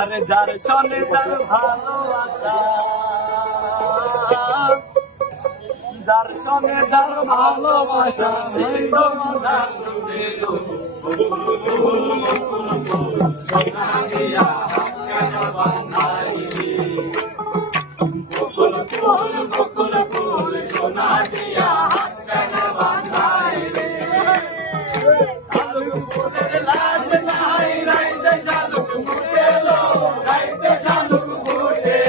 আরে যার সনে তার ভালোবাসা, যার সনে যার ভালোবাসা, সেই তো মজা লুটেলো। সোনা দিয়া কেন বাঁধাইলি, বকুল ফুল বকুল ফুল, সোনা দিয়া কেন বাঁধাইলি। শালুক ফুলের লাজ নাই, রাইতে শালুক ফুটেলো, রাইতে শালুক ফুটে।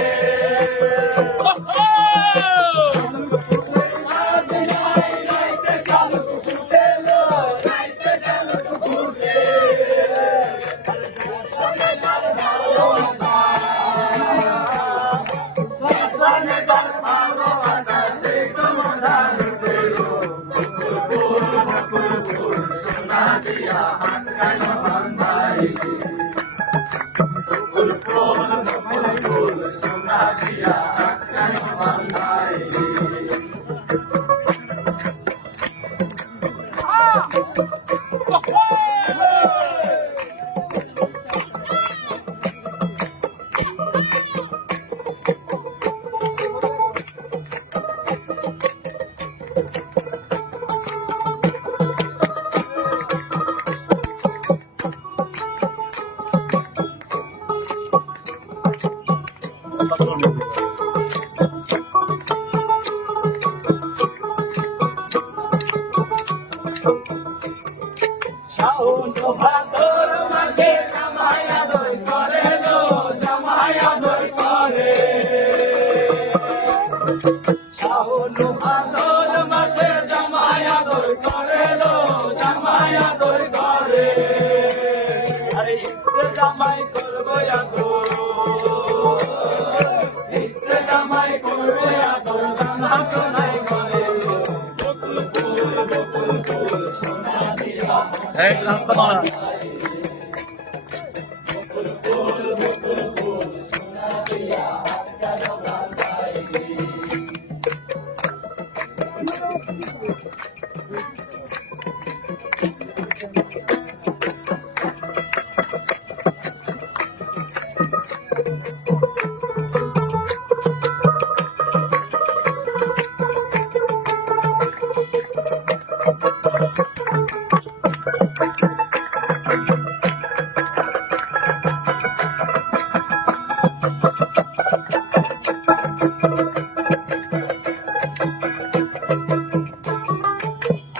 শাওন ভাদর মাসে জামাই আদর করে লো, জামাই আদর করে। শাওন ভাদর মাসে জামাই আদর করে লো, জামাই আদর করে। আরে ইচ্ছে জামাই করবো আদর, ইচ্ছে জামাই করবো আদর, জানা শোনাই করে। বকুল ফুল বকুল ফুল, সোনা দিয়া Hey, রাস্তা মারা।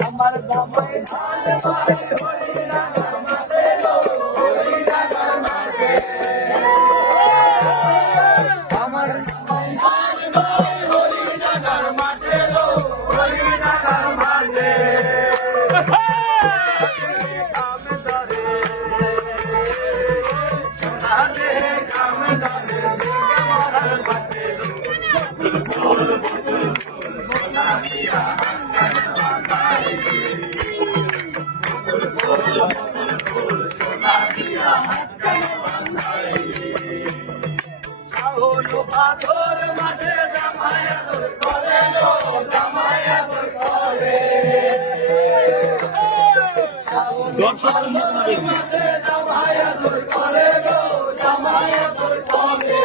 আমার জামাই ধান পারে হরিনাগার মাঠে লো, হরিনাগার মাঠে। আমার জামাই ধান পারে হরিনাগার মাঠে লো, হরিনাগার মাঠে। কামে ধরে সোনা রে, কামে ধরে মরার মাঠে লো। বকুল ফুল বকুল ফুল, সোনা দিয়া শাওন ভাদর মাসে জামাই আদর করে লো, জামাই আদর করে। শাওন ভাদর মাসে জামাই আদর করে লো, জামাই আদর করে।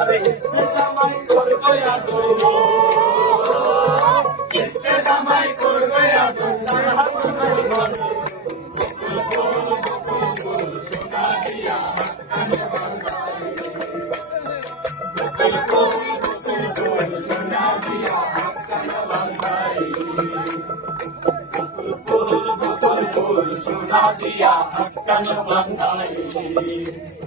আরে ইচ্ছে জামাই করবে আদর, ইচ্ছে জামাই করবে আদর, জানা শোনাই করে। সোনা দিয়া আটকানো বান্ধাই।